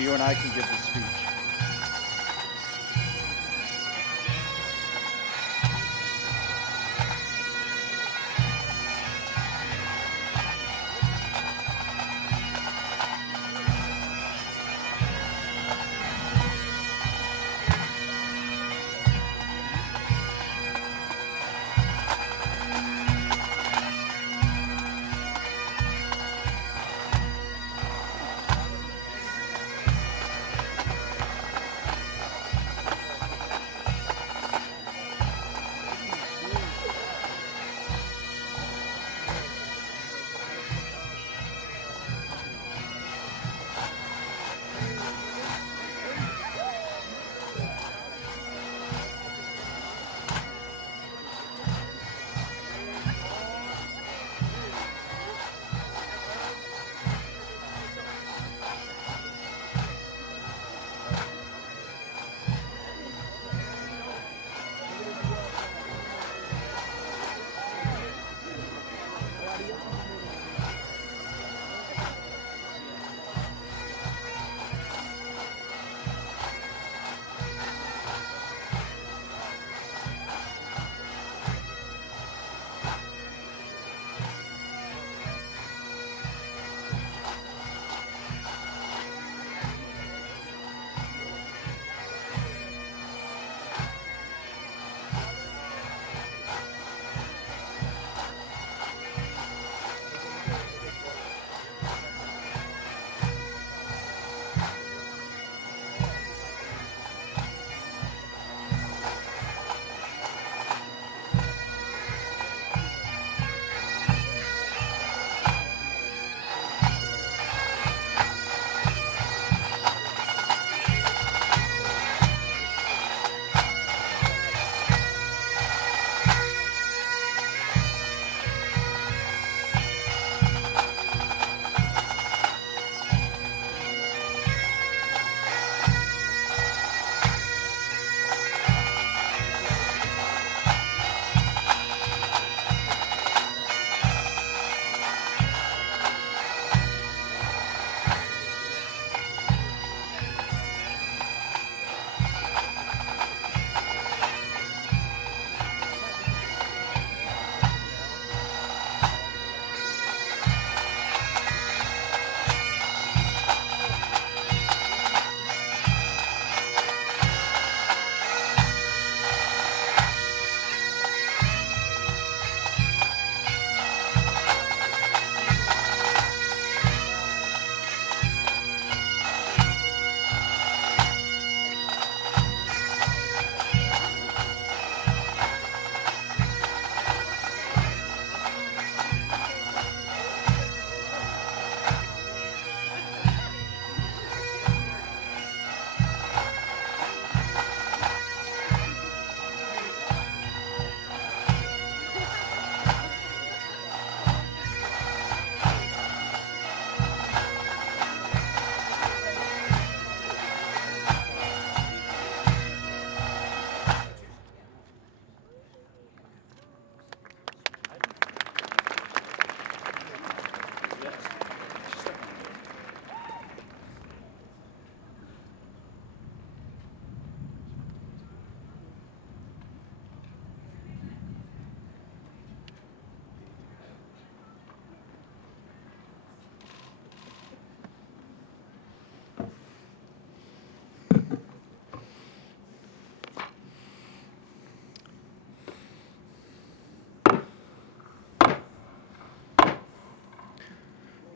you and I can give the speech.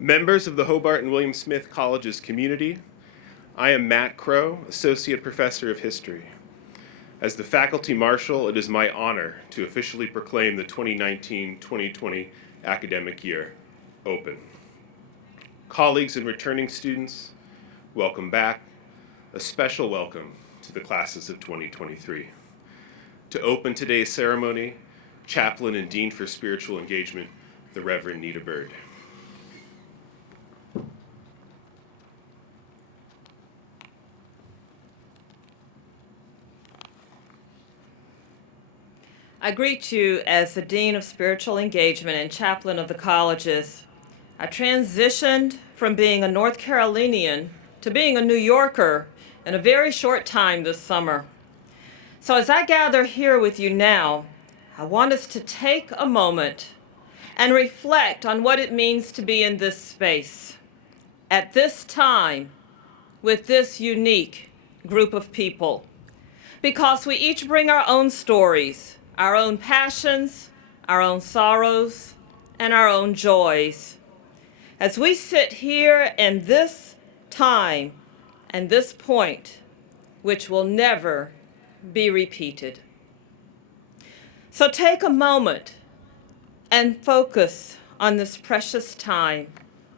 Members of the Hobart and William Smith College's community, I am Matt Crow, Associate Professor of History. As the Faculty Marshal, it is my honor to officially proclaim the 2019-2020 academic year open. Colleagues and returning students, welcome back. A special welcome to the classes of 2023. To open today's ceremony, Chaplain and Dean for Spiritual Engagement, the Reverend Nita Bird. I greet you as the Dean of Spiritual Engagement and Chaplain of the colleges. I transitioned from being a North Carolinian to being a New Yorker in a very short time this summer. So as I gather here with you now, I want us to take a moment and reflect on what it means to be in this space at this time with this unique group of people. Because we each bring our own stories, our own passions, our own sorrows, and our own joys. As we sit here in this time and this point, which will never be repeated. So take a moment and focus on this precious time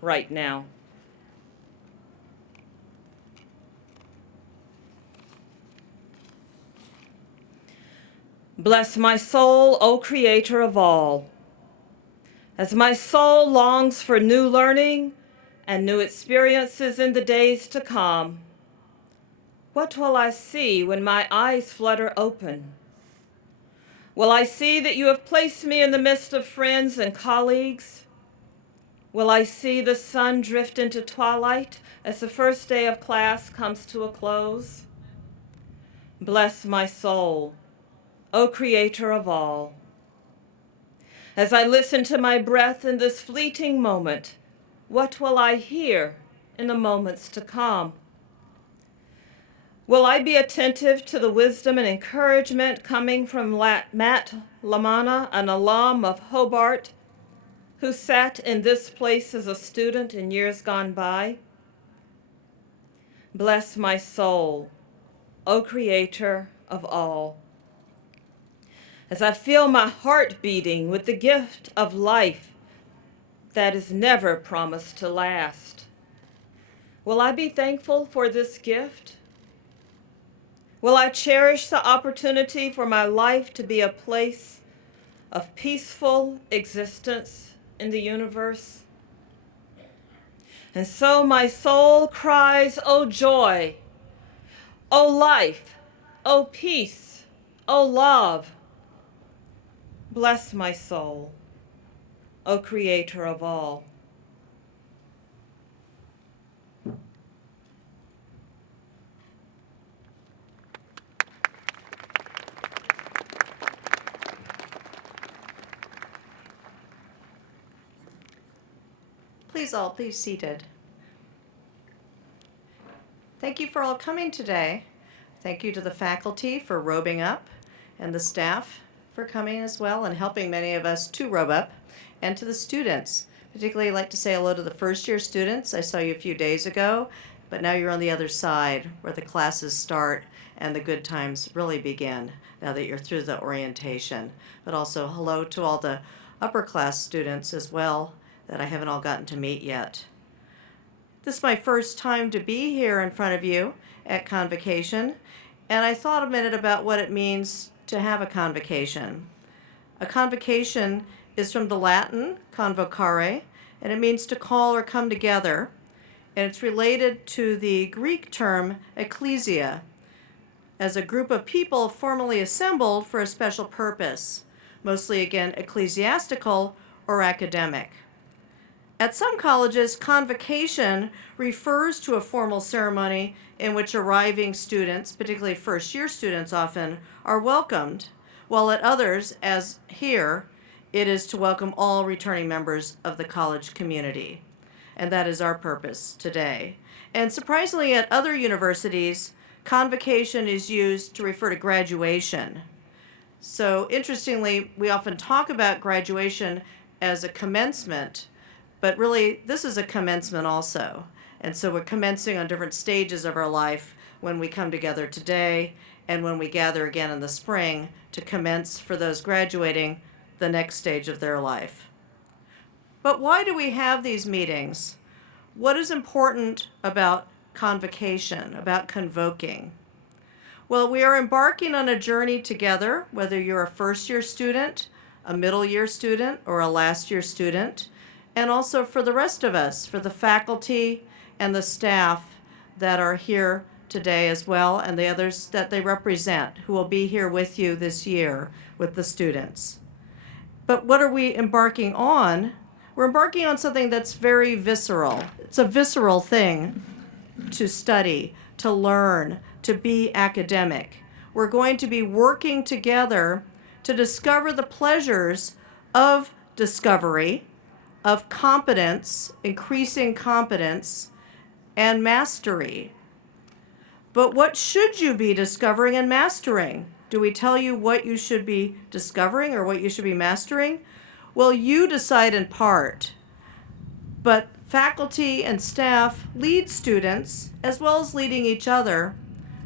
right now. Bless my soul, O Creator of all. As my soul longs for new learning and new experiences in the days to come, what will I see when my eyes flutter open? Will I see that you have placed me in the midst of friends and colleagues? Will I see the sun drift into twilight as the first day of class comes to a close? Bless my soul, O Creator of all. As I listen to my breath in this fleeting moment, what will I hear in the moments to come? Will I be attentive to the wisdom and encouragement coming from Matt Lamanna, an alum of Hobart, who sat in this place as a student in years gone by? Bless my soul, O Creator of all. As I feel my heart beating with the gift of life that is never promised to last, will I be thankful for this gift? Will I cherish the opportunity for my life to be a place of peaceful existence in the universe? And so my soul cries, O joy, O life, O peace, O love. Bless my soul, O Creator of all. Please all be seated. Thank you for all coming today. Thank you to the faculty for robing up and the staff for coming as well and helping many of us to robe up, and to the students. Particularly I'd like to say hello to the first year students. I saw you a few days ago, but now you're on the other side where the classes start and the good times really begin now that you're through the orientation. But also hello to all the upper class students as well that I haven't all gotten to meet yet. This is my first time to be here in front of you at Convocation, and I thought a minute about what it means to have a convocation. A convocation is from the Latin convocare, and it means to call or come together, and it's related to the Greek term ecclesia, as a group of people formally assembled for a special purpose, mostly again ecclesiastical or academic. At some colleges, convocation refers to a formal ceremony in which arriving students, particularly first-year students often, are welcomed, while at others, as here, it is to welcome all returning members of the college community. And that is our purpose today. And surprisingly, at other universities, convocation is used to refer to graduation. So interestingly, we often talk about graduation as a commencement, but really, this is a commencement also. And so we're commencing on different stages of our life when we come together today and when we gather again in the spring to commence for those graduating the next stage of their life. But why do we have these meetings? What is important about convocation, about convoking? Well, we are embarking on a journey together, whether you're a first-year student, a middle-year student, or a last-year student, and also for the rest of us, for the faculty and the staff that are here today as well, and the others that they represent who will be here with you this year with the students. But what are we embarking on? We're embarking on something that's very visceral. It's a visceral thing. to study, to learn, to be academic. We're going to be working together to discover the pleasures of discovery, of competence, increasing competence, and mastery. But what should you be discovering and mastering? Do we tell you what you should be discovering or what you should be mastering? Well, you decide in part. But faculty and staff lead students, as well as leading each other,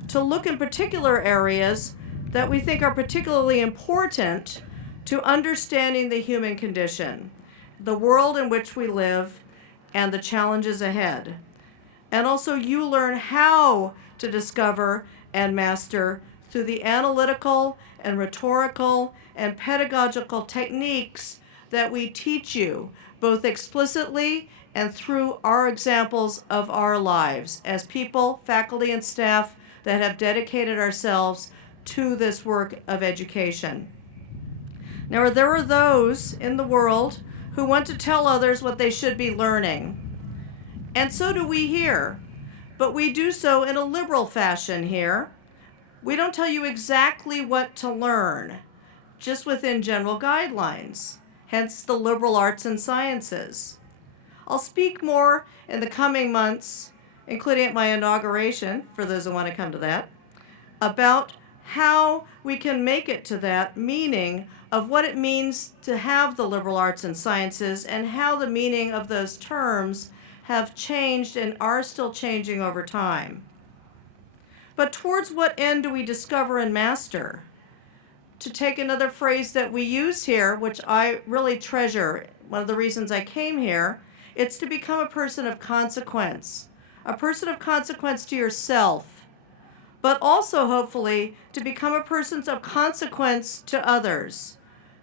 to look in particular areas that we think are particularly important to understanding the human condition, the world in which we live, and the challenges ahead. And also you learn how to discover and master through the analytical and rhetorical and pedagogical techniques that we teach you, both explicitly and through our examples of our lives as people, faculty, and staff that have dedicated ourselves to this work of education. Now, there are those in the world who want to tell others what they should be learning. And so do we here. But we do so in a liberal fashion here. We don't tell you exactly what to learn, just within general guidelines, hence the liberal arts and sciences. I'll speak more in the coming months, including at my inauguration, for those who want to come to that, about how we can make it to that meaning of what it means to have the liberal arts and sciences and how the meaning of those terms have changed and are still changing over time. But towards what end do we discover and master? To take another phrase that we use here, which I really treasure, one of the reasons I came here, it's to become a person of consequence to yourself, but also hopefully to become a person of consequence to others,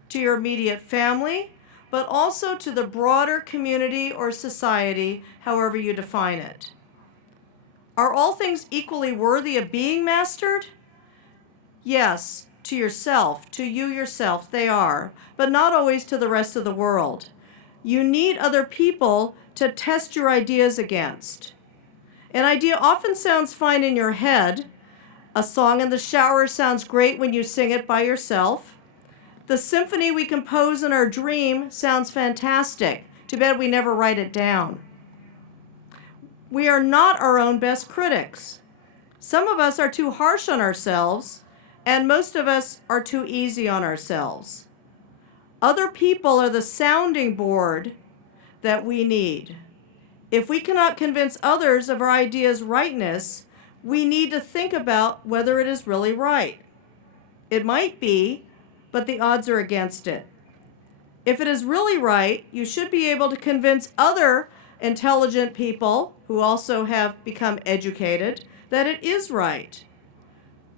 to your immediate family, but also to the broader community or society, however you define it. Are all things equally worthy of being mastered? Yes, to yourself, to you yourself, they are, but not always to the rest of the world. You need other people to test your ideas against. An idea often sounds fine in your head. A song in the shower sounds great when you sing it by yourself. The symphony we compose in our dream sounds fantastic. Too bad we never write it down. We are not our own best critics. Some of us are too harsh on ourselves, and most of us are too easy on ourselves. Other people are the sounding board that we need. If we cannot convince others of our idea's rightness, we need to think about whether it is really right. It might be, but the odds are against it. If it is really right, you should be able to convince other intelligent people who also have become educated that it is right.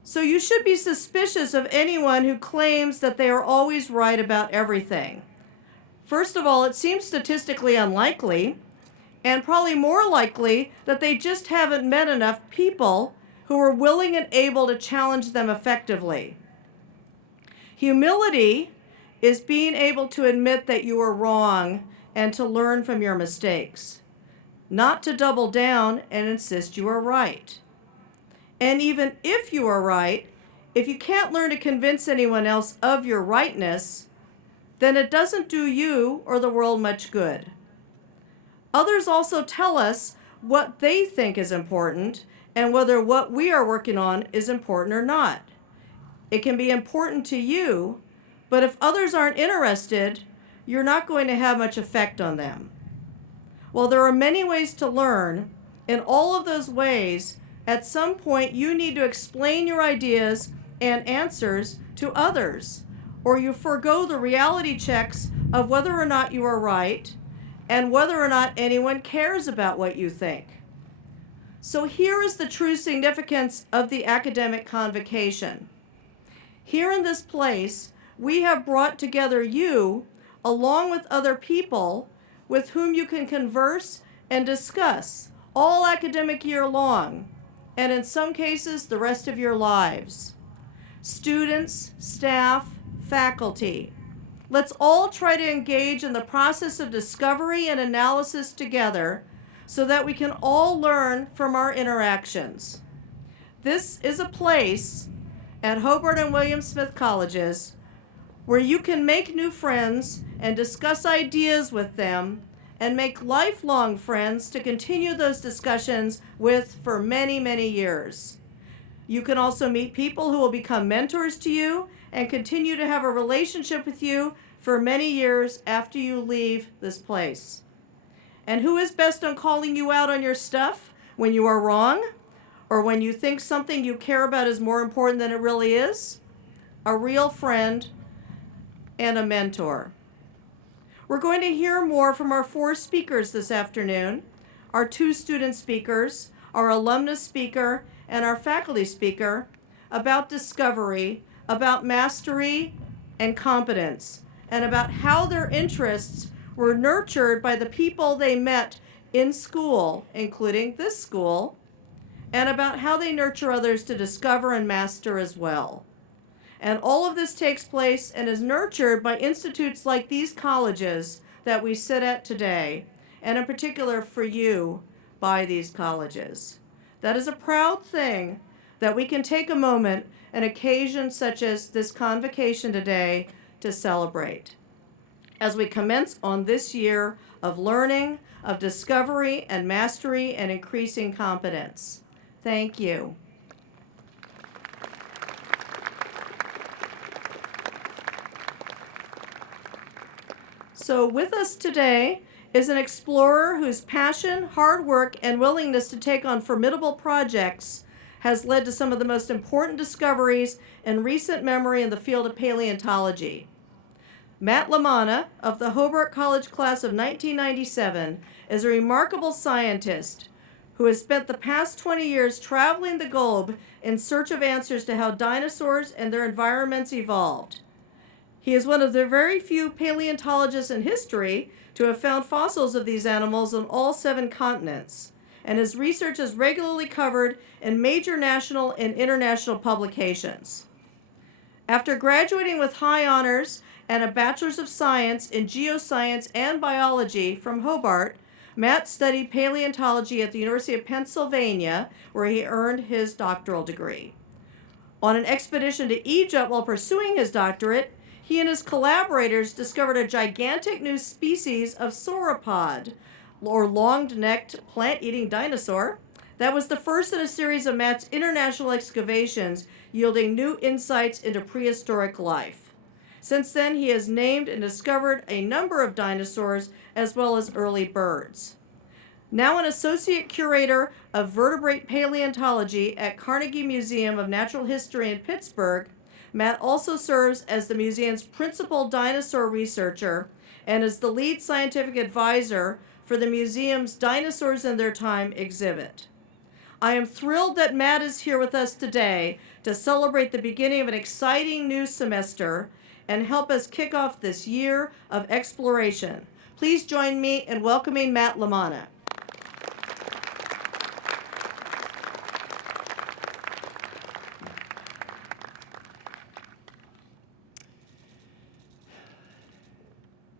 So you should be suspicious of anyone who claims that they are always right about everything. First of all, it seems statistically unlikely, and probably more likely that they just haven't met enough people who are willing and able to challenge them effectively. Humility is being able to admit that you are wrong and to learn from your mistakes, not to double down and insist you are right. And even if you are right, if you can't learn to convince anyone else of your rightness, then it doesn't do you or the world much good. Others also tell us what they think is important and whether what we are working on is important or not. It can be important to you, but if others aren't interested, you're not going to have much effect on them. While there are many ways to learn, in all of those ways, at some point you need to explain your ideas and answers to others, or you forego the reality checks of whether or not you are right and whether or not anyone cares about what you think. So here is the true significance of the academic convocation. Here in this place, we have brought together you along with other people with whom you can converse and discuss all academic year long, and in some cases the rest of your lives. Students, staff, faculty. Let's all try to engage in the process of discovery and analysis together so that we can all learn from our interactions. This is a place at Hobart and William Smith Colleges where you can make new friends and discuss ideas with them and make lifelong friends to continue those discussions with for many, many years. You can also meet people who will become mentors to you and continue to have a relationship with you for many years after you leave this place. And who is best on calling you out on your stuff when you are wrong or when you think something you care about is more important than it really is? A real friend and a mentor. We're going to hear more from our 4 speakers this afternoon, our 2 student speakers, our alumnus speaker, and our faculty speaker, about discovery, about mastery and competence, and about how their interests were nurtured by the people they met in school, including this school, and about how they nurture others to discover and master as well. And all of this takes place and is nurtured by institutes like these colleges that we sit at today, and in particular for you, by these colleges. That is a proud thing that we can take a moment, an occasion such as this convocation today, to celebrate. As we commence on this year of learning, of discovery and mastery and increasing competence. Thank you. So with us today is an explorer whose passion, hard work, and willingness to take on formidable projects has led to some of the most important discoveries in recent memory in the field of paleontology. Matt Lamanna of the Hobart College class of 1997 is a remarkable scientist who has spent the past 20 years traveling the globe in search of answers to how dinosaurs and their environments evolved. He is one of the very few paleontologists in history to have found fossils of these animals on all 7 continents, and his research is regularly covered in major national and international publications. After graduating with high honors and a Bachelor's of Science in Geoscience and Biology from Hobart, Matt studied paleontology at the University of Pennsylvania, where he earned his doctoral degree. On an expedition to Egypt while pursuing his doctorate, he and his collaborators discovered a gigantic new species of sauropod, or long-necked plant-eating dinosaur, that was the first in a series of Matt's international excavations, yielding new insights into prehistoric life. Since then, he has named and discovered a number of dinosaurs as well as early birds. Now an associate curator of vertebrate paleontology at Carnegie Museum of Natural History in Pittsburgh, Matt also serves as the museum's principal dinosaur researcher and is the lead scientific advisor for the museum's Dinosaurs in Their Time exhibit. I am thrilled that Matt is here with us today to celebrate the beginning of an exciting new semester and help us kick off this year of exploration. Please join me in welcoming Matt Lamanna.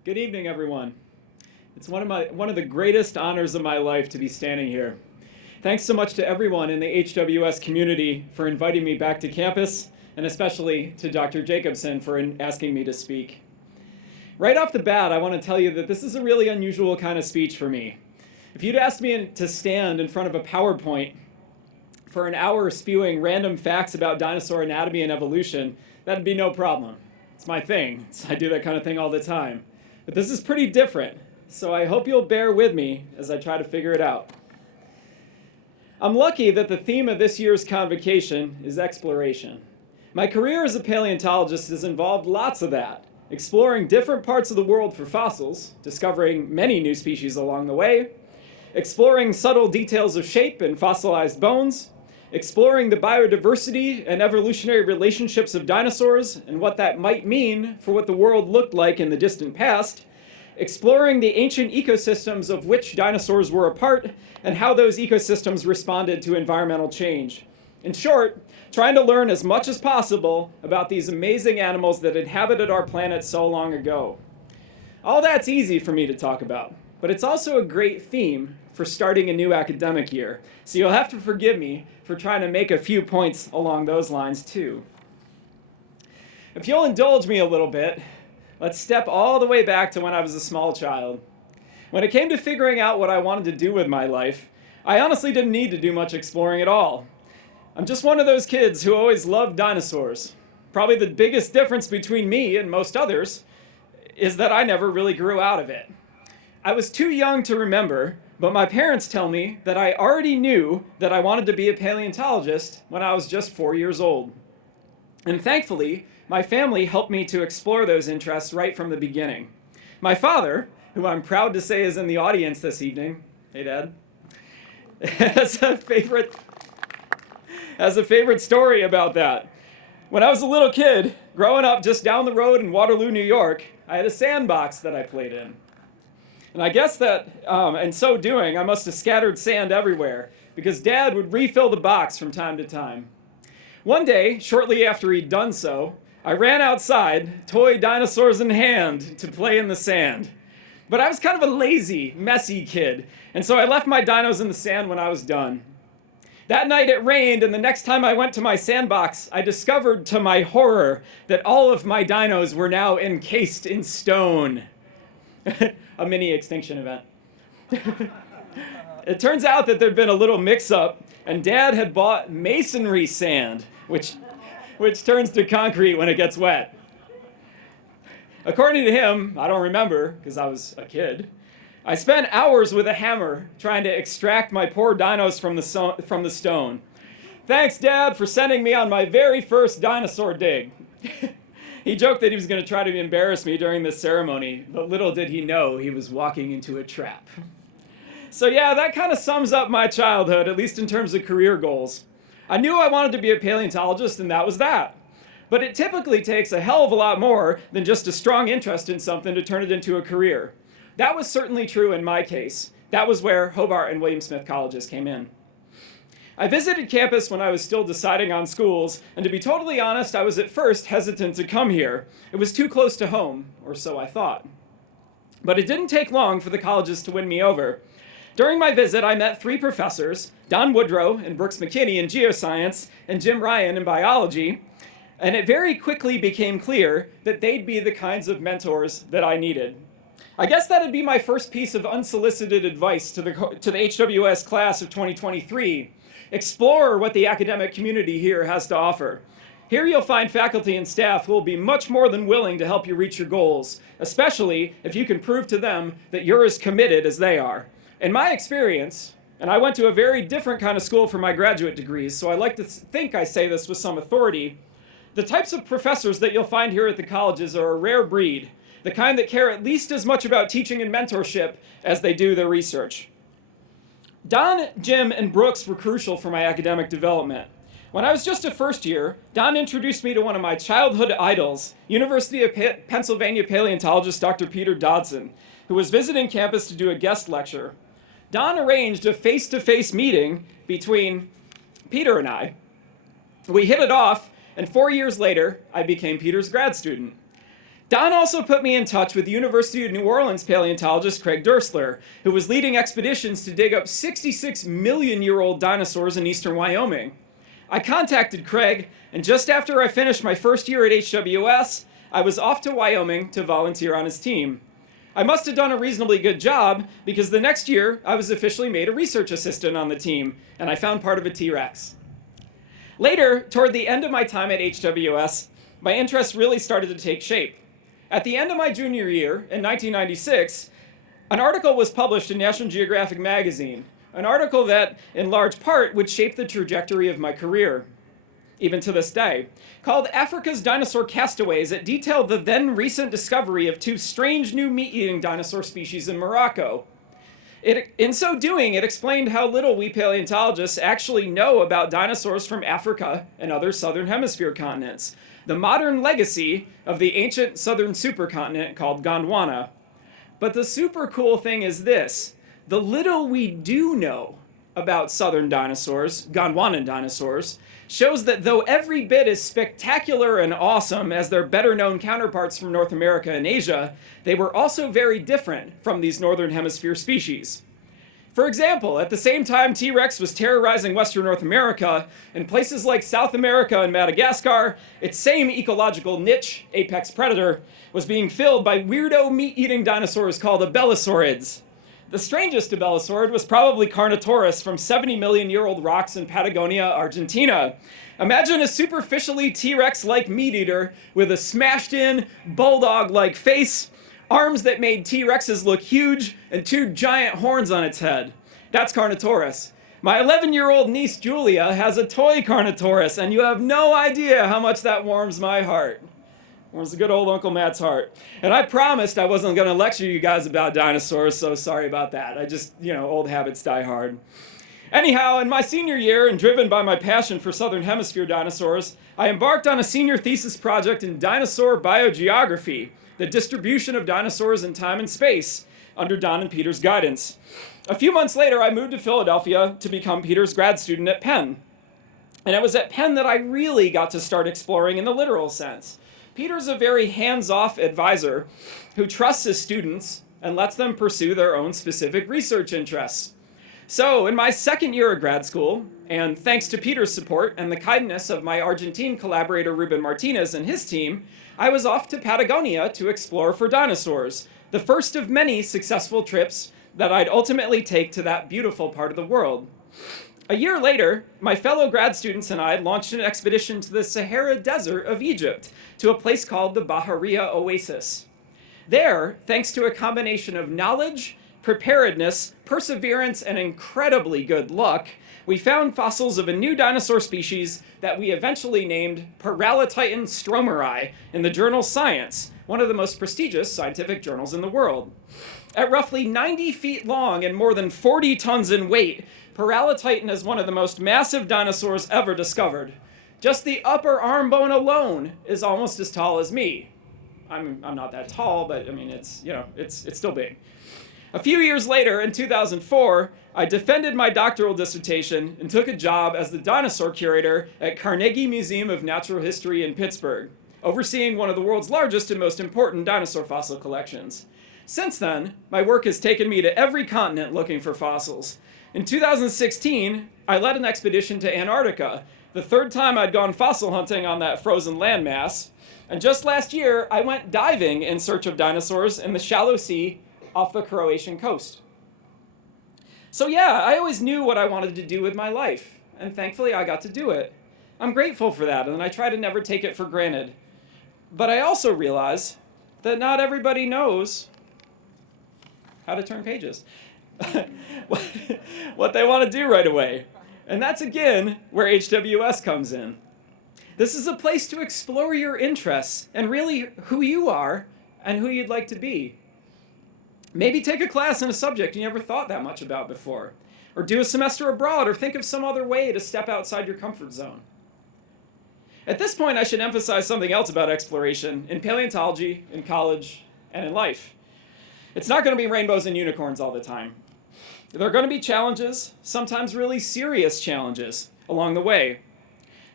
Good evening, everyone. It's one of the greatest honors of my life to be standing here. Thanks so much to everyone in the HWS community for inviting me back to campus, and especially to Dr. Jacobson for asking me to speak. Right off the bat, I want to tell you that this is a really unusual kind of speech for me. If you'd asked me to stand in front of a PowerPoint for an hour spewing random facts about dinosaur anatomy and evolution, that'd be no problem. It's my thing. I do that kind of thing all the time. But this is pretty different, so I hope you'll bear with me as I try to figure it out. I'm lucky that the theme of this year's convocation is exploration. My career as a paleontologist has involved lots of that, exploring different parts of the world for fossils, discovering many new species along the way, exploring subtle details of shape in fossilized bones, exploring the biodiversity and evolutionary relationships of dinosaurs and what that might mean for what the world looked like in the distant past, exploring the ancient ecosystems of which dinosaurs were a part and how those ecosystems responded to environmental change. In short, trying to learn as much as possible about these amazing animals that inhabited our planet so long ago. All that's easy for me to talk about. but it's also a great theme for starting a new academic year. So you'll have to forgive me for trying to make a few points along those lines too. If you'll indulge me a little bit, let's step all the way back to when I was a small child. When it came to figuring out what I wanted to do with my life, I honestly didn't need to do much exploring at all. I'm just one of those kids who always loved dinosaurs. Probably the biggest difference between me and most others is that I never really grew out of it. I was too young to remember, but my parents tell me that I already knew that I wanted to be a paleontologist when I was just 4 years old. And thankfully, my family helped me to explore those interests right from the beginning. My father, who I'm proud to say is in the audience this evening, hey Dad, has a favorite story about that. When I was a little kid, growing up just down the road in Waterloo, New York, I had a sandbox that I played in. And I guess that, in so doing, I must have scattered sand everywhere, because Dad would refill the box from time to time. One day, shortly after he'd done so, I ran outside, toy dinosaurs in hand, to play in the sand. But I was kind of a lazy, messy kid, and so I left my dinos in the sand when I was done. That night it rained, and the next time I went to my sandbox, I discovered to my horror that all of my dinos were now encased in stone. A mini extinction event. It turns out that there'd been a little mix-up, and Dad had bought masonry sand, which turns to concrete when it gets wet. According to him, I don't remember, because I was a kid, I spent hours with a hammer trying to extract my poor dinos from the stone. Thanks, Dad, for sending me on my very first dinosaur dig. He joked that he was going to try to embarrass me during this ceremony, but little did he know he was walking into a trap. So yeah, that kind of sums up my childhood, at least in terms of career goals. I knew I wanted to be a paleontologist, and that was that. But it typically takes a hell of a lot more than just a strong interest in something to turn it into a career. That was certainly true in my case. That was where Hobart and William Smith colleges came in. I visited campus when I was still deciding on schools, and to be totally honest, I was at first hesitant to come here. It was too close to home, or so I thought. But it didn't take long for the colleges to win me over. During my visit, I met 3 professors, Don Woodrow and Brooks McKinney in geoscience, and Jim Ryan in biology, and it very quickly became clear that they'd be the kinds of mentors that I needed. I guess that'd be my first piece of unsolicited advice to the HWS class of 2023. Explore what the academic community here has to offer. Here you'll find faculty and staff who will be much more than willing to help you reach your goals, especially if you can prove to them that you're as committed as they are. In my experience, and I went to a very different kind of school for my graduate degrees, so I like to think I say this with some authority, the types of professors that you'll find here at the colleges are a rare breed, the kind that care at least as much about teaching and mentorship as they do their research. Don, Jim, and Brooks were crucial for my academic development. When I was just a first year, Don introduced me to one of my childhood idols, University of Pennsylvania paleontologist Dr. Peter Dodson, who was visiting campus to do a guest lecture. Don arranged a face-to-face meeting between Peter and I. We hit it off, and 4 years later, I became Peter's grad student. Don also put me in touch with University of New Orleans paleontologist Craig Dursler, who was leading expeditions to dig up 66-million-year-old dinosaurs in eastern Wyoming. I contacted Craig, and just after I finished my first year at HWS, I was off to Wyoming to volunteer on his team. I must have done a reasonably good job, because the next year, I was officially made a research assistant on the team, and I found part of a T-Rex. Later, toward the end of my time at HWS, my interest really started to take shape. At the end of my junior year, in 1996, an article was published in National Geographic magazine, an article that, in large part, would shape the trajectory of my career, even to this day, called Africa's Dinosaur Castaways. It detailed the then recent discovery of 2 strange new meat-eating dinosaur species in Morocco. In so doing, it explained how little we paleontologists actually know about dinosaurs from Africa and other southern hemisphere continents, the modern legacy of the ancient southern supercontinent called Gondwana. But the super cool thing is this: the little we do know about southern dinosaurs, Gondwanan dinosaurs, shows that though every bit as spectacular and awesome as their better-known counterparts from North America and Asia, they were also very different from these northern hemisphere species. For example, at the same time T-Rex was terrorizing Western North America, in places like South America and Madagascar, its same ecological niche, apex predator, was being filled by weirdo meat-eating dinosaurs called abelisaurids. The strangest abelosaurid was probably Carnotaurus from 70 million year old rocks in Patagonia, Argentina. Imagine a superficially T-Rex-like meat-eater with a smashed-in, bulldog-like face, arms that made T-Rexes look huge, and two giant horns on its head. That's Carnotaurus. My 11-year-old niece Julia has a toy Carnotaurus, and you have no idea how much that warms my heart. Warms the good old Uncle Matt's heart. And I promised I wasn't going to lecture you guys about dinosaurs, so sorry about that. I just, old habits die hard. Anyhow, in my senior year, and driven by my passion for Southern Hemisphere dinosaurs, I embarked on a senior thesis project in dinosaur biogeography, the distribution of dinosaurs in time and space, under Don and Peter's guidance. A few months later, I moved to Philadelphia to become Peter's grad student at Penn. And it was at Penn that I really got to start exploring in the literal sense. Peter's a very hands-off advisor who trusts his students and lets them pursue their own specific research interests. So, in my second year of grad school, and thanks to Peter's support and the kindness of my Argentine collaborator Ruben Martinez and his team, I was off to Patagonia to explore for dinosaurs, the first of many successful trips that I'd ultimately take to that beautiful part of the world. A year later, my fellow grad students and I launched an expedition to the Sahara Desert of Egypt, to a place called the Bahariya Oasis. There, thanks to a combination of knowledge, preparedness, perseverance, and incredibly good luck, we found fossils of a new dinosaur species that we eventually named Paralititan stromeri in the journal Science, one of the most prestigious scientific journals in the world. At roughly 90 feet long and more than 40 tons in weight, Paralititan is one of the most massive dinosaurs ever discovered. Just the upper arm bone alone is almost as tall as me. I'm not that tall, but I mean, it's still big. A few years later, in 2004, I defended my doctoral dissertation and took a job as the dinosaur curator at Carnegie Museum of Natural History in Pittsburgh, overseeing one of the world's largest and most important dinosaur fossil collections. Since then, my work has taken me to every continent looking for fossils. In 2016, I led an expedition to Antarctica, the third time I'd gone fossil hunting on that frozen landmass. And just last year, I went diving in search of dinosaurs in the shallow sea off the Croatian coast. So yeah, I always knew what I wanted to do with my life, and thankfully I got to do it. I'm grateful for that, and I try to never take it for granted. But I also realize that not everybody knows how to turn pages. What they want to do right away. And that's again where HWS comes in. This is a place to explore your interests and really who you are and who you'd like to be. Maybe take a class in a subject you never thought that much about before, or do a semester abroad, or think of some other way to step outside your comfort zone. At this point, I should emphasize something else about exploration in paleontology, in college, and in life. It's not going to be rainbows and unicorns all the time. There are going to be challenges, sometimes really serious challenges, along the way.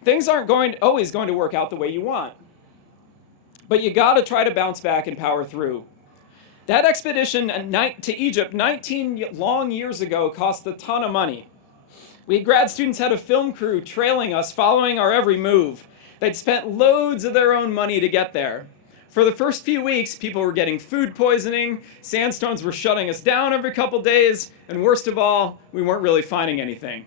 Things aren't always going to work out the way you want. But you got to try to bounce back and power through. That expedition to Egypt 19 long years ago cost a ton of money. We grad students had a film crew trailing us, following our every move. They'd spent loads of their own money to get there. For the first few weeks, people were getting food poisoning, sandstones were shutting us down every couple days, and worst of all, we weren't really finding anything.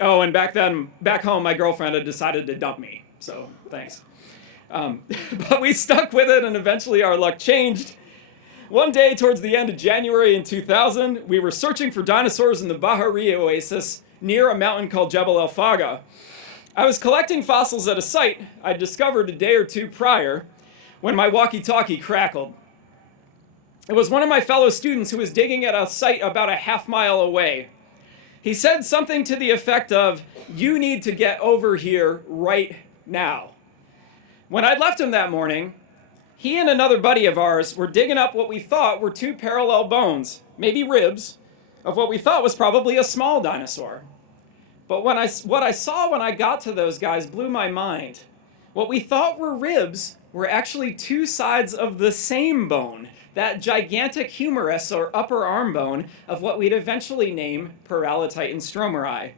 Oh, and back home, my girlfriend had decided to dump me, so thanks. But we stuck with it, and eventually our luck changed. One day, towards the end of January in 2000, we were searching for dinosaurs in the Bahariya Oasis near a mountain called Jebel El Faga. I was collecting fossils at a site I'd discovered a day or two prior when my walkie-talkie crackled. It was one of my fellow students who was digging at a site about a half-mile away. He said something to the effect of, "You need to get over here right now." When I'd left him that morning, he and another buddy of ours were digging up what we thought were two parallel bones, maybe ribs, of what we thought was probably a small dinosaur. But what I saw when I got to those guys blew my mind. What we thought were ribs were actually two sides of the same bone, that gigantic humerus or upper arm bone of what we'd eventually name Paralititan stromeri.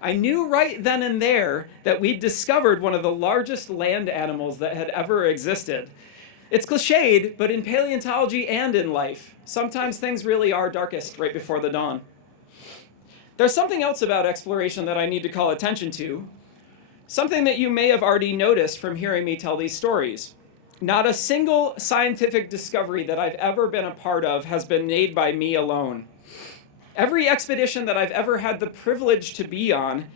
I knew right then and there that we'd discovered one of the largest land animals that had ever existed. It's cliched, but in paleontology and in life, sometimes things really are darkest right before the dawn. There's something else about exploration that I need to call attention to, something that you may have already noticed from hearing me tell these stories. Not a single scientific discovery that I've ever been a part of has been made by me alone. Every expedition that I've ever had the privilege to be on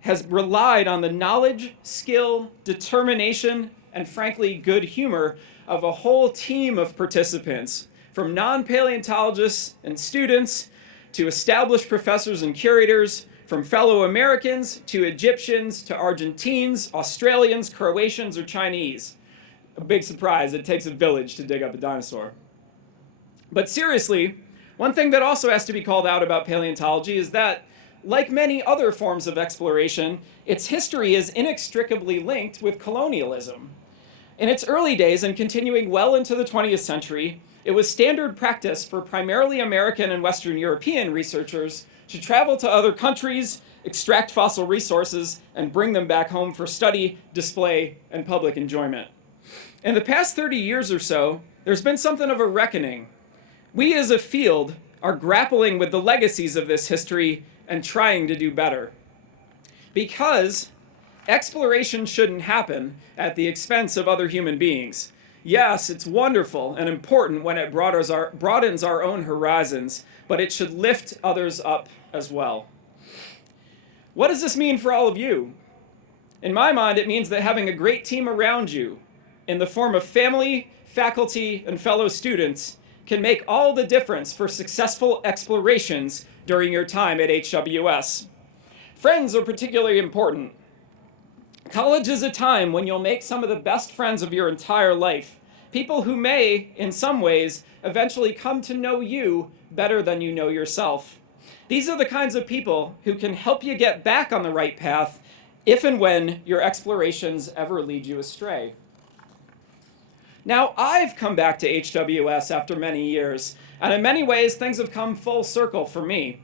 has relied on the knowledge, skill, determination, and frankly, good humor of a whole team of participants, from non-paleontologists and students to established professors and curators, from fellow Americans to Egyptians to Argentines, Australians, Croatians, or Chinese. A big surprise, it takes a village to dig up a dinosaur. But seriously, one thing that also has to be called out about paleontology is that, like many other forms of exploration, its history is inextricably linked with colonialism. In its early days and continuing well into the 20th century, it was standard practice for primarily American and Western European researchers to travel to other countries, extract fossil resources, and bring them back home for study, display, and public enjoyment. In the past 30 years or so, there's been something of a reckoning. We as a field are grappling with the legacies of this history and trying to do better. Because exploration shouldn't happen at the expense of other human beings. Yes, it's wonderful and important when it broadens our own horizons, but it should lift others up as well. What does this mean for all of you? In my mind, it means that having a great team around you, in the form of family, faculty, and fellow students, can make all the difference for successful explorations during your time at HWS. Friends are particularly important. College is a time when you'll make some of the best friends of your entire life, people who may, in some ways, eventually come to know you better than you know yourself. These are the kinds of people who can help you get back on the right path if and when your explorations ever lead you astray. Now, I've come back to HWS after many years, and in many ways, things have come full circle for me.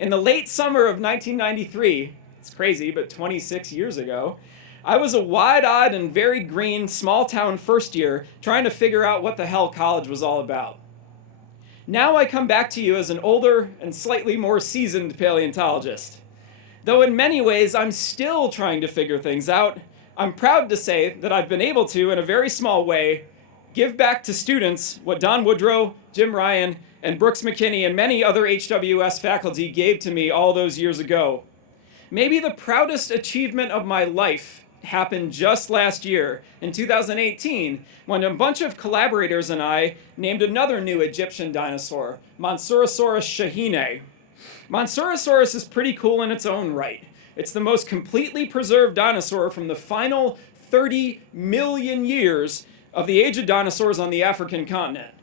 In the late summer of 1993, it's crazy, but 26 years ago, I was a wide-eyed and very green small-town first year trying to figure out what the hell college was all about. Now I come back to you as an older and slightly more seasoned paleontologist. Though in many ways I'm still trying to figure things out, I'm proud to say that I've been able to, in a very small way, give back to students what Don Woodrow, Jim Ryan, and Brooks McKinney and many other HWS faculty gave to me all those years ago. Maybe the proudest achievement of my life happened just last year, in 2018, when a bunch of collaborators and I named another new Egyptian dinosaur, Monsorosaurus shahine. Monsorosaurus is pretty cool in its own right. It's the most completely preserved dinosaur from the final 30 million years of the age of dinosaurs on the African continent.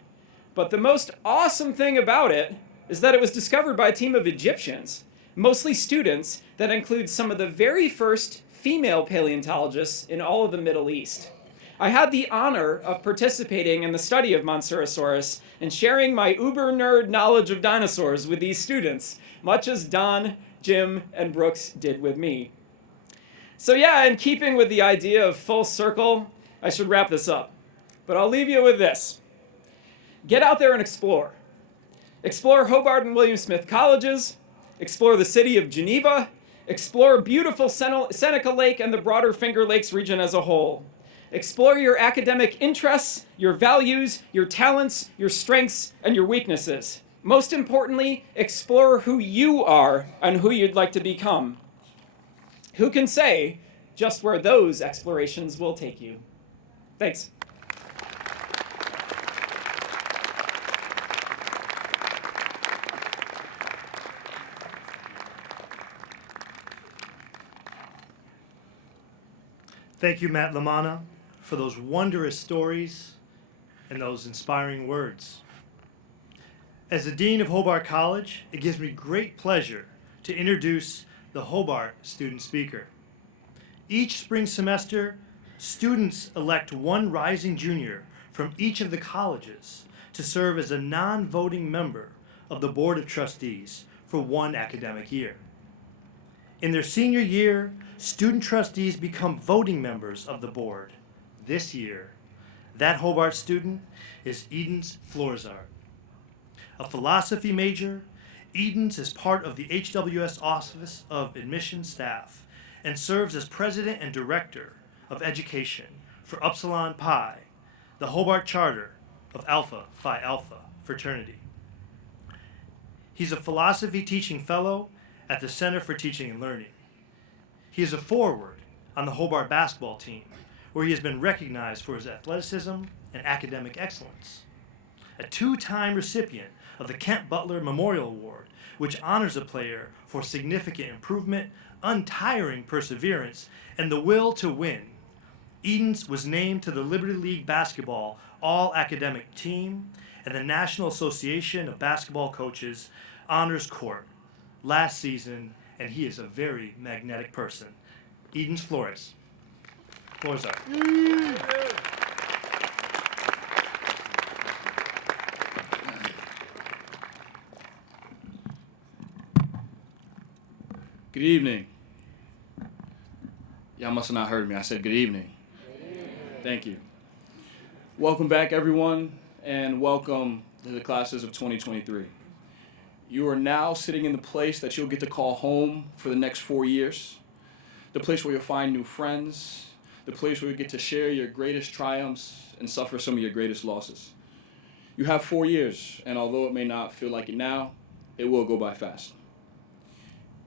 But the most awesome thing about it is that it was discovered by a team of Egyptians, mostly students, that includes some of the very first female paleontologists in all of the Middle East. I had the honor of participating in the study of Monsorosaurus and sharing my uber nerd knowledge of dinosaurs with these students, much as Don, Jim, and Brooks did with me. So yeah, in keeping with the idea of full circle, I should wrap this up. But I'll leave you with this. Get out there and explore. Explore Hobart and William Smith colleges, explore the city of Geneva, explore beautiful Seneca Lake and the broader Finger Lakes region as a whole. Explore your academic interests, your values, your talents, your strengths, and your weaknesses. Most importantly, explore who you are and who you'd like to become. Who can say just where those explorations will take you? Thanks. Thank you, Matt Lamanna, for those wondrous stories and those inspiring words. As the Dean of Hobart College, it gives me great pleasure to introduce the Hobart student speaker. Each spring semester, students elect one rising junior from each of the colleges to serve as a non-voting member of the Board of Trustees for one academic year. In their senior year, student trustees become voting members of the board. This year, that Hobart student is Edens Florzart. A philosophy major, Edens is part of the HWS Office of Admissions Staff and serves as president and director of education for Upsilon Pi, the Hobart charter of Alpha Phi Alpha fraternity. He's a philosophy teaching fellow at the Center for Teaching and Learning. He is a forward on the Hobart basketball team, where he has been recognized for his athleticism and academic excellence. A two-time recipient of the Kent Butler Memorial Award, which honors a player for significant improvement, untiring perseverance, and the will to win. Edens was named to the Liberty League Basketball All-Academic Team and the National Association of Basketball Coaches Honors Court last season, and he is a very magnetic person. Edens Florzart. Good evening. Y'all must have not heard me. I said good evening. Thank you. Welcome back, everyone, and welcome to the classes of 2023. You are now sitting in the place that you'll get to call home for the next 4 years, the place where you'll find new friends, the place where you get to share your greatest triumphs and suffer some of your greatest losses. You have 4 years, and although it may not feel like it now, it will go by fast.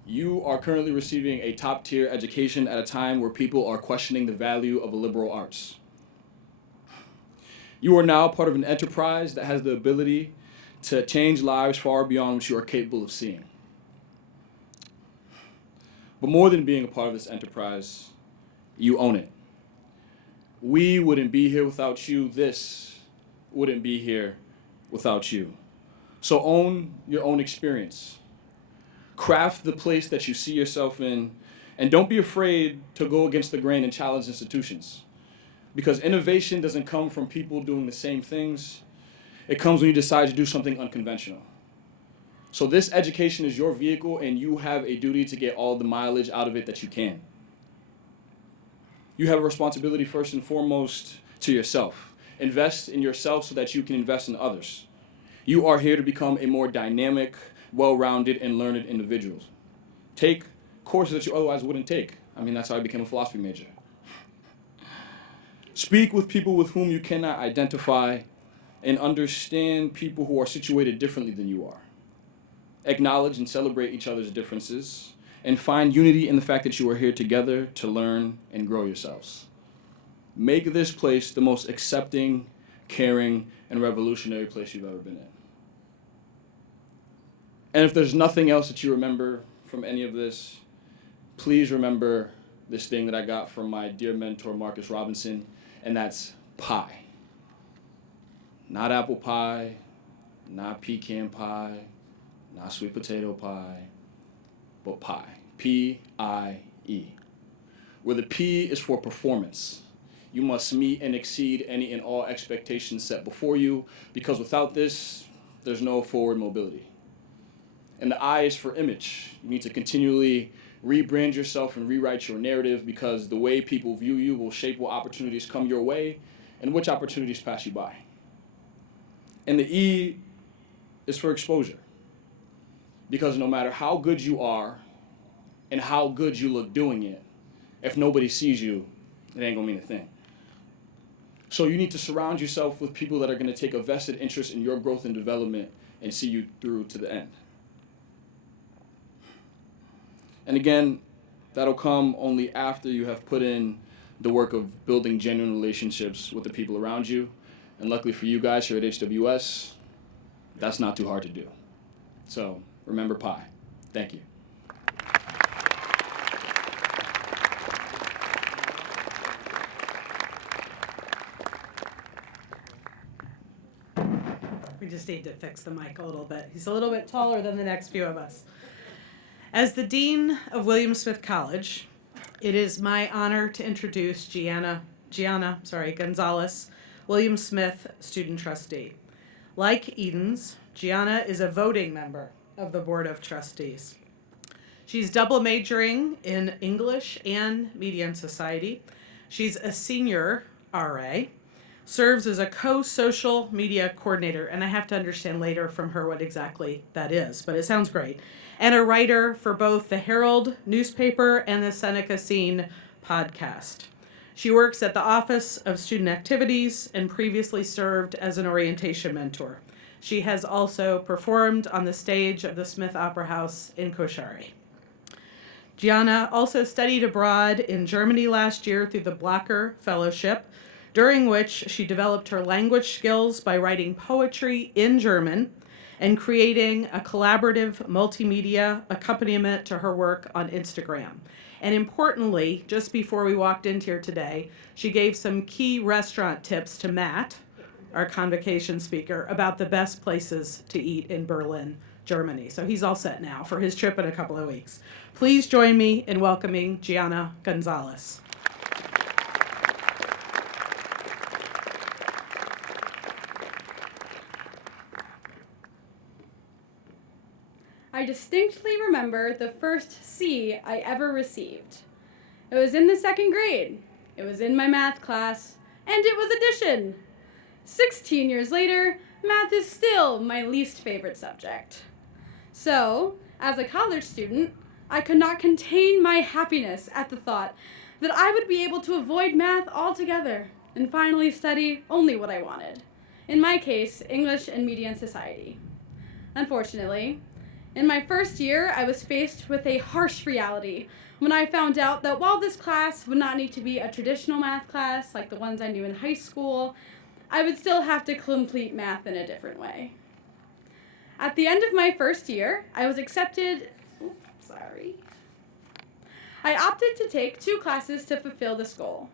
You are currently receiving a top-tier education at a time where people are questioning the value of the liberal arts. You are now part of an enterprise that has the ability to change lives far beyond what you are capable of seeing. But more than being a part of this enterprise, you own it. We wouldn't be here without you. This wouldn't be here without you. So own your own experience. Craft the place that you see yourself in, and don't be afraid to go against the grain and challenge institutions. Because innovation doesn't come from people doing the same things. It comes when you decide to do something unconventional. So this education is your vehicle, and you have a duty to get all the mileage out of it that you can. You have a responsibility first and foremost to yourself. Invest in yourself so that you can invest in others. You are here to become a more dynamic, well-rounded, and learned individual. Take courses that you otherwise wouldn't take. I mean, that's how I became a philosophy major. Speak with people with whom you cannot identify, and understand people who are situated differently than you are. Acknowledge and celebrate each other's differences, and find unity in the fact that you are here together to learn and grow yourselves. Make this place the most accepting, caring, and revolutionary place you've ever been in. And if there's nothing else that you remember from any of this, please remember this thing that I got from my dear mentor, Marcus Robinson, and that's pie. Not apple pie, not pecan pie, not sweet potato pie, but pie. P-I-E. Where the P is for performance. You must meet and exceed any and all expectations set before you, because without this, there's no forward mobility. And the I is for image. You need to continually rebrand yourself and rewrite your narrative, because the way people view you will shape what opportunities come your way and which opportunities pass you by. And the E is for exposure. Because no matter how good you are and how good you look doing it, if nobody sees you, it ain't gonna mean a thing. So you need to surround yourself with people that are gonna take a vested interest in your growth and development and see you through to the end. And again, that'll come only after you have put in the work of building genuine relationships with the people around you. And luckily for you guys here at HWS, that's not too hard to do. So remember pie. Thank you. We just need to fix the mic a little bit. He's a little bit taller than the next few of us. As the Dean of William Smith College, it is my honor to introduce Gianna Gonzalez, William Smith Student Trustee. Like Edens, Gianna is a voting member of the Board of Trustees. She's double majoring in English and Media and Society. She's a senior RA, serves as a co-social media coordinator, and I have to understand later from her what exactly that is, but it sounds great, and a writer for both the Herald newspaper and the Seneca Scene podcast. She works at the Office of Student Activities and previously served as an orientation mentor. She has also performed on the stage of the Smith Opera House in Koshari. Gianna also studied abroad in Germany last year through the Blocker Fellowship, during which she developed her language skills by writing poetry in German and creating a collaborative multimedia accompaniment to her work on Instagram. And importantly, just before we walked in here today, she gave some key restaurant tips to Matt, our Convocation speaker, about the best places to eat in Berlin, Germany. So he's all set now for his trip in a couple of weeks. Please join me in welcoming Gianna Gonzalez. I distinctly remember the first C I ever received. It was in the second grade. It was in my math class, and it was addition. 16 years later, math is still my least favorite subject. So, as a college student, I could not contain my happiness at the thought that I would be able to avoid math altogether and finally study only what I wanted. In my case, English and Media and Society. Unfortunately, in my first year, I was faced with a harsh reality when I found out that while this class would not need to be a traditional math class like the ones I knew in high school, I would still have to complete math in a different way. At the end of my first year, I was accepted. I opted to take 2 classes to fulfill this goal,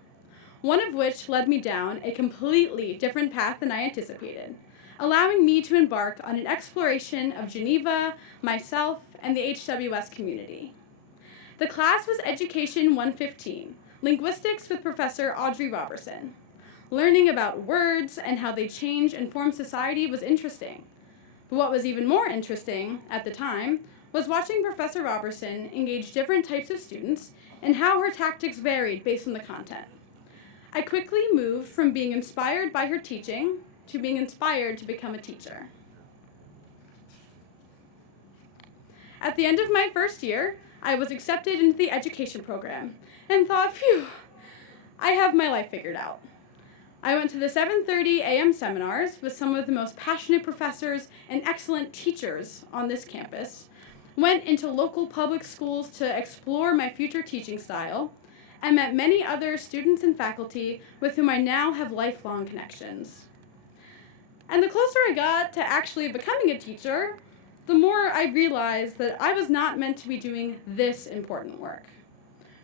one of which led me down a completely different path than I anticipated, allowing me to embark on an exploration of Geneva, myself, and the HWS community. The class was Education 115, Linguistics with Professor Audrey Robertson. Learning about words and how they change and form society was interesting. But what was even more interesting at the time was watching Professor Robertson engage different types of students and how her tactics varied based on the content. I quickly moved from being inspired by her teaching to being inspired to become a teacher. At the end of my first year, I was accepted into the education program and thought, phew, I have my life figured out. I went to the 7:30 a.m. seminars with some of the most passionate professors and excellent teachers on this campus, went into local public schools to explore my future teaching style, and met many other students and faculty with whom I now have lifelong connections. And the closer I got to actually becoming a teacher, the more I realized that I was not meant to be doing this important work.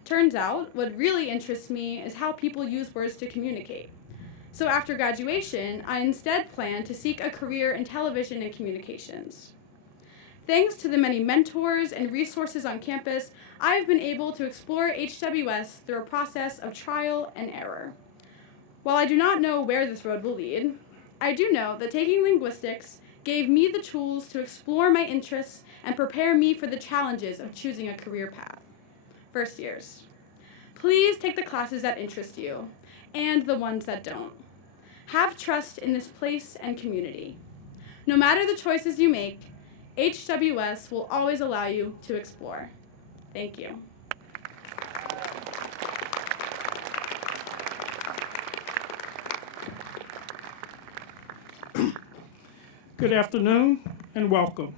Turns out, what really interests me is how people use words to communicate. So after graduation, I instead plan to seek a career in television and communications. Thanks to the many mentors and resources on campus, I have been able to explore HWS through a process of trial and error. While I do not know where this road will lead, I do know that taking linguistics gave me the tools to explore my interests and prepare me for the challenges of choosing a career path. First years, please take the classes that interest you and the ones that don't. Have trust in this place and community. No matter the choices you make, HWS will always allow you to explore. Thank you. Good afternoon and welcome.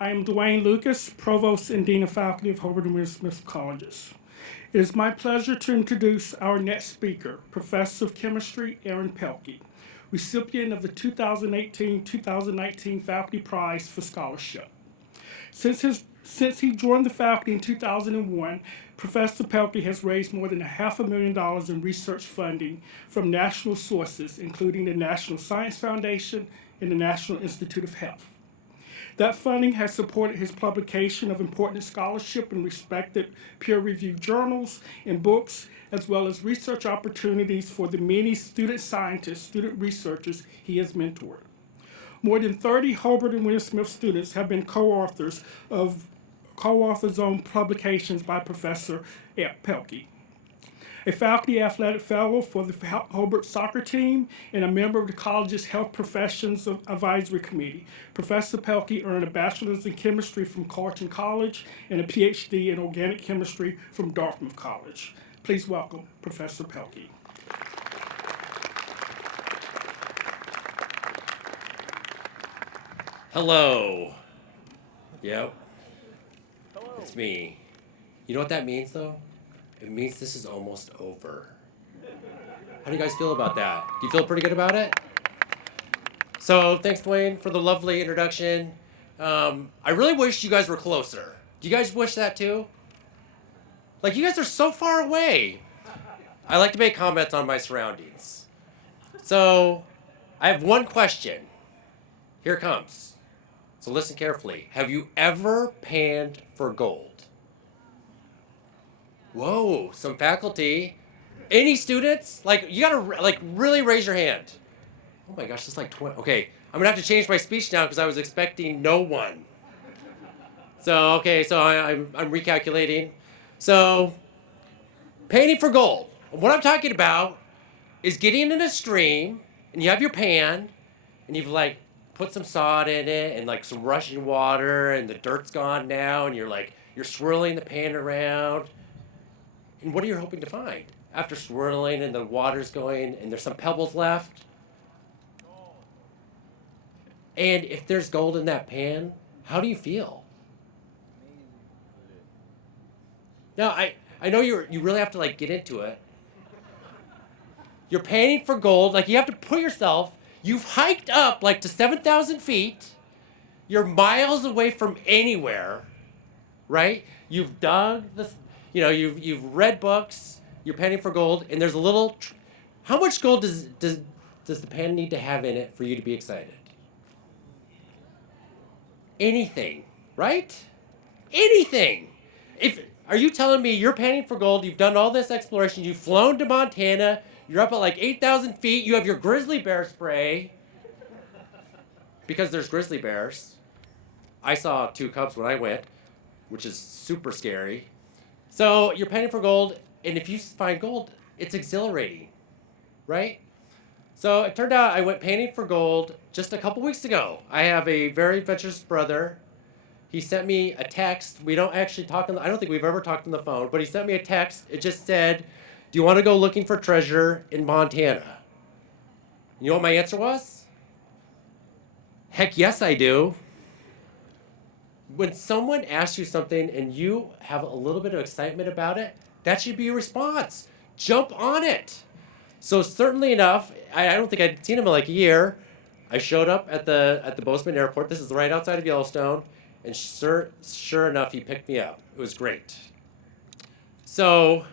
I am Duane Lucas, Provost and Dean of Faculty of Hobart and William Smith Colleges. It is my pleasure to introduce our next speaker, Professor of Chemistry Aaron Pelkey, recipient of the 2018-2019 Faculty Prize for Scholarship. Since he joined the faculty in 2001, Professor Peppy has raised more than $500,000 in research funding from national sources, including the National Science Foundation and the National Institute of Health. That funding has supported his publication of important scholarship in respected peer-reviewed journals and books, as well as research opportunities for the many student scientists, student researchers he has mentored. More than 30 Hobart and William Smith students have been co-authors on publications by Professor Peppy, a faculty athletic fellow for the Hobart soccer team and a member of the college's Health Professions Advisory Committee. Professor Peppy earned a bachelor's in chemistry from Carleton College and a PhD in organic chemistry from Dartmouth College. Please welcome Professor Peppy. Hello. Yep. Hello. It's me. You know what that means, though? It means this is almost over. How do you guys feel about that? Do you feel pretty good about it? So, thanks, Duane, for the lovely introduction. I really wish you guys were closer. Do you guys wish that, too? Like, you guys are so far away. I like to make comments on my surroundings. So, I have one question. Here it comes. So listen carefully. Have you ever panned for gold? Whoa, some faculty. Any students? Like, you gotta really raise your hand. Oh my gosh, that's like 20. Okay, I'm gonna have to change my speech now because I was expecting no one. So, okay, so I'm recalculating. So, panning for gold. What I'm talking about is getting in a stream and you have your pan and you've like put some salt in it and like some rushing water and the dirt's gone now and you're swirling the pan around. And what are you hoping to find? After swirling and the water's going and there's some pebbles left. And if there's gold in that pan, how do you feel? Now, I know you really have to like get into it. You're panning for gold, like you have to put yourself. You've hiked up like to 7,000 feet. You're miles away from anywhere, right? You've dug this, you've read books. You're panning for gold, and there's a little. How much gold does the pan need to have in it for you to be excited? Anything, right? Anything. Are you telling me you're panning for gold? You've done all this exploration. You've flown to Montana. You're up at like 8,000 feet. You have your grizzly bear spray. Because there's grizzly bears. I saw 2 cubs when I went, which is super scary. So you're panning for gold, and if you find gold, it's exhilarating, right? So it turned out I went panning for gold just a couple weeks ago. I have a very adventurous brother. He sent me a text. We don't actually talk I don't think we've ever talked on the phone, but he sent me a text. It just said, "Do you want to go looking for treasure in Montana?" You know what my answer was? Heck yes, I do. When someone asks you something and you have a little bit of excitement about it, that should be your response. Jump on it. So certainly enough, I don't think I'd seen him in like a year. I showed up at the Bozeman Airport. This is right outside of Yellowstone. And sure enough, he picked me up. It was great. So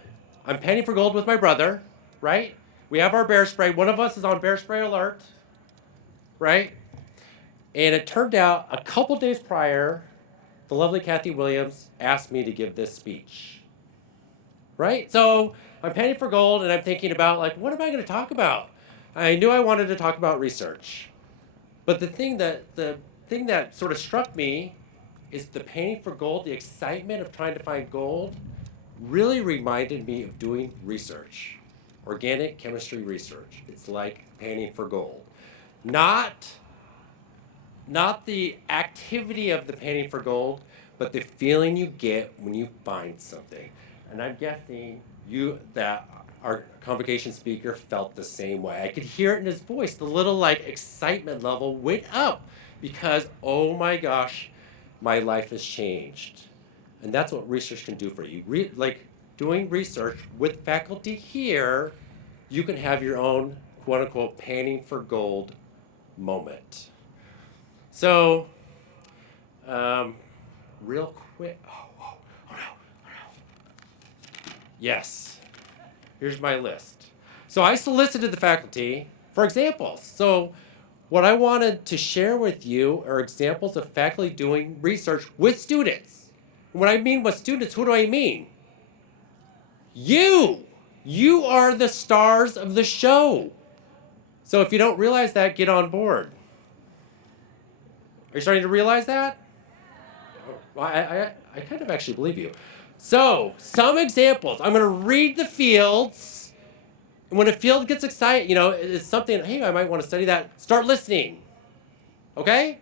I'm panning for gold with my brother, right? We have our bear spray. One of us is on bear spray alert, right? And it turned out a couple days prior, the lovely Kathy Williams asked me to give this speech, right? So I'm panning for gold, and I'm thinking about, like, what am I going to talk about? I knew I wanted to talk about research. But the thing that sort of struck me is the panning for gold, the excitement of trying to find gold, really reminded me of doing research, organic chemistry research. It's like panning for gold. Not the activity of the panning for gold, but the feeling you get when you find something. And I'm guessing that our convocation speaker felt the same way. I could hear it in his voice. The little like excitement level went up because, oh my gosh, my life has changed. And that's what research can do for you. Like doing research with faculty here, you can have your own quote unquote panning for gold moment. So, real quick. Oh no. Yes. Here's my list. So I solicited the faculty for examples. So What I wanted to share with you are examples of faculty doing research with students. When I mean with students, who do I mean? You! You are the stars of the show. So if you don't realize that, get on board. Are you starting to realize that? I kind of actually believe you. So, some examples. I'm going to read the fields. And when a field gets excited, it's something, hey, I might want to study that. Start listening. Okay?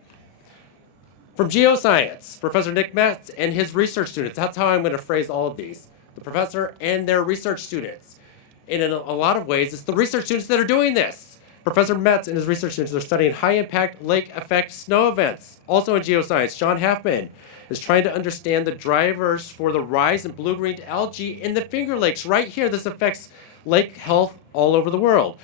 From geoscience, Professor Nick Metz and his research students. That's how I'm going to phrase all of these. The professor and their research students. And in a lot of ways, it's the research students that are doing this. Professor Metz and his research students are studying high-impact lake effect snow events. Also in geoscience, John Halfman is trying to understand the drivers for the rise in blue-green algae in the Finger Lakes. Right here, this affects lake health all over the world.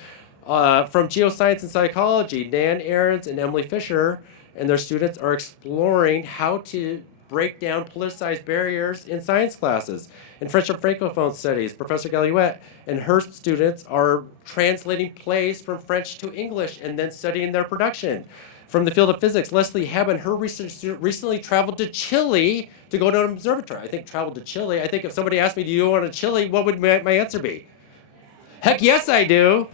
From geoscience and psychology, Dan Ahrens and Emily Fisher and their students are exploring how to break down politicized barriers in science classes. In French and Francophone studies, Professor Galluette and her students are translating plays from French to English and then studying their production. From the field of physics, Leslie Hebb and her research student recently traveled to Chile to go to an observatory. I think traveled to Chile. I think if somebody asked me, do you want to Chile, what would my answer be? Heck yes, I do.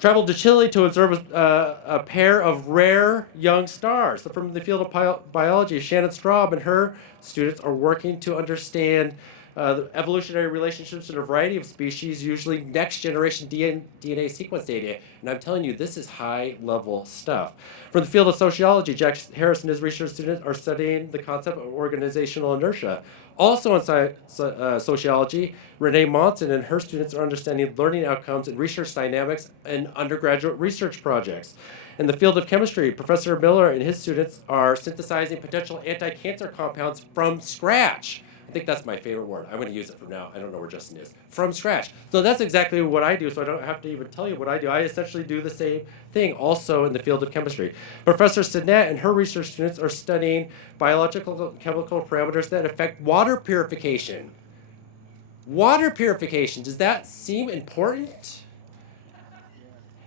Traveled to Chile to observe a pair of rare young stars. So from the field of biology, Shannon Straub and her students are working to understand the evolutionary relationships in a variety of species, usually next generation DNA sequence data. And I'm telling you, this is high level stuff. From the field of sociology, Jack Harris and his research students are studying the concept of organizational inertia. Also in sociology, Renee Monson and her students are understanding learning outcomes and research dynamics in undergraduate research projects. In the field of chemistry, Professor Miller and his students are synthesizing potential anti-cancer compounds from scratch. I think that's my favorite word. I'm going to use it from now. I don't know where Justin is. From scratch. So that's exactly what I do, so I don't have to even tell you what I do. I essentially do the same thing also in the field of chemistry. Professor Sinnett and her research students are studying biological chemical parameters that affect water purification. Water purification, does that seem important?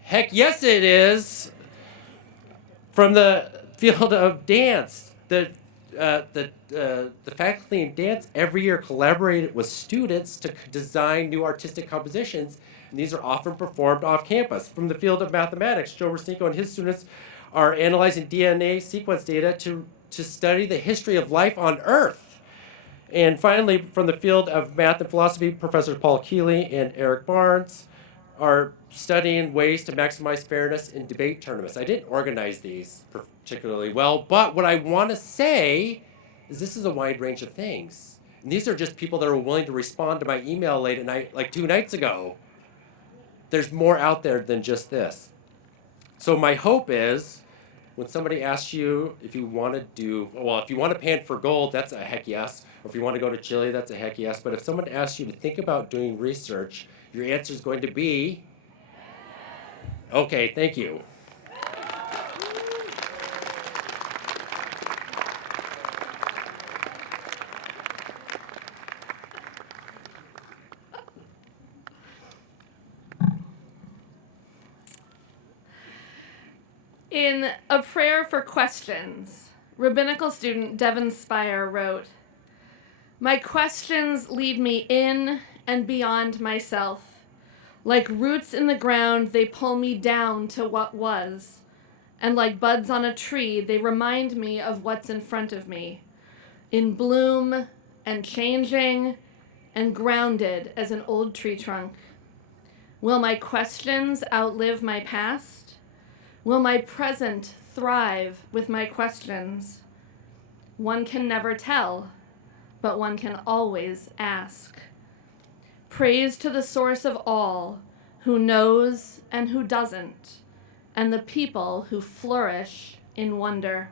Heck yes it is. From the field of dance, the faculty in dance every year collaborated with students to design new artistic compositions, and these are often performed off campus. From the field of mathematics, Joe Rosinko and his students are analyzing DNA sequence data to study the history of life on Earth. And finally, from the field of math and philosophy, Professor Paul Keeley and Eric Barnes are studying ways to maximize fairness in debate tournaments. I didn't organize these particularly well, but what I want to say is this is a wide range of things. And these are just people that are willing to respond to my email late at night, like 2 nights ago. There's more out there than just this. So my hope is when somebody asks you if you want to pan for gold, that's a heck yes. Or if you want to go to Chile, that's a heck yes. But if someone asks you to think about doing research, your answer is going to be, okay, thank you. In A Prayer for Questions, rabbinical student Devin Spire wrote, "My questions lead me in and beyond myself. Like roots in the ground, they pull me down to what was. And like buds on a tree, they remind me of what's in front of me, in bloom and changing and grounded as an old tree trunk. Will my questions outlive my past? Will my present thrive with my questions? One can never tell, but one can always ask. Praise to the source of all, who knows and who doesn't, and the people who flourish in wonder."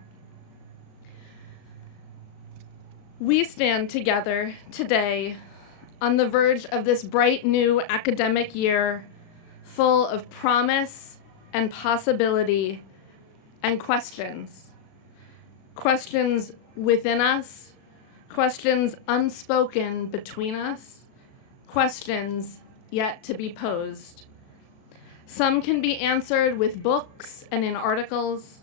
We stand together today on the verge of this bright new academic year, full of promise and possibility and questions. Questions within us, questions unspoken between us, questions yet to be posed. Some can be answered with books and in articles,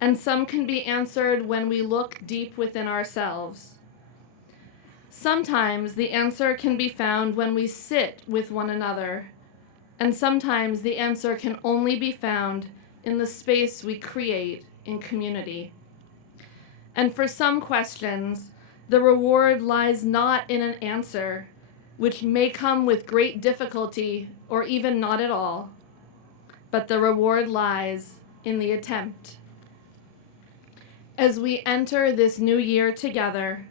and some can be answered when we look deep within ourselves. Sometimes the answer can be found when we sit with one another, and sometimes the answer can only be found in the space we create in community. And for some questions, the reward lies not in an answer, which may come with great difficulty or even not at all, but the reward lies in the attempt. As we enter this new year together,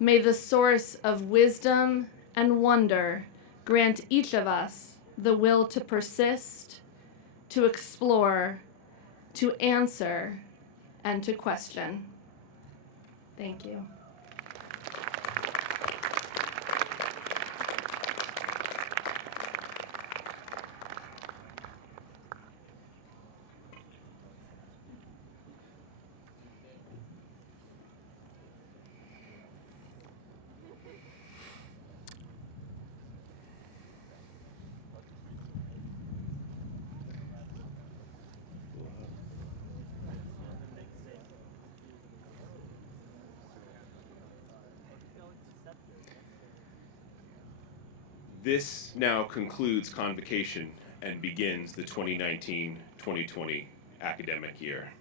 may the source of wisdom and wonder grant each of us the will to persist, to explore, to answer, and to question. Thank you. This now concludes Convocation and begins the 2019-2020 academic year.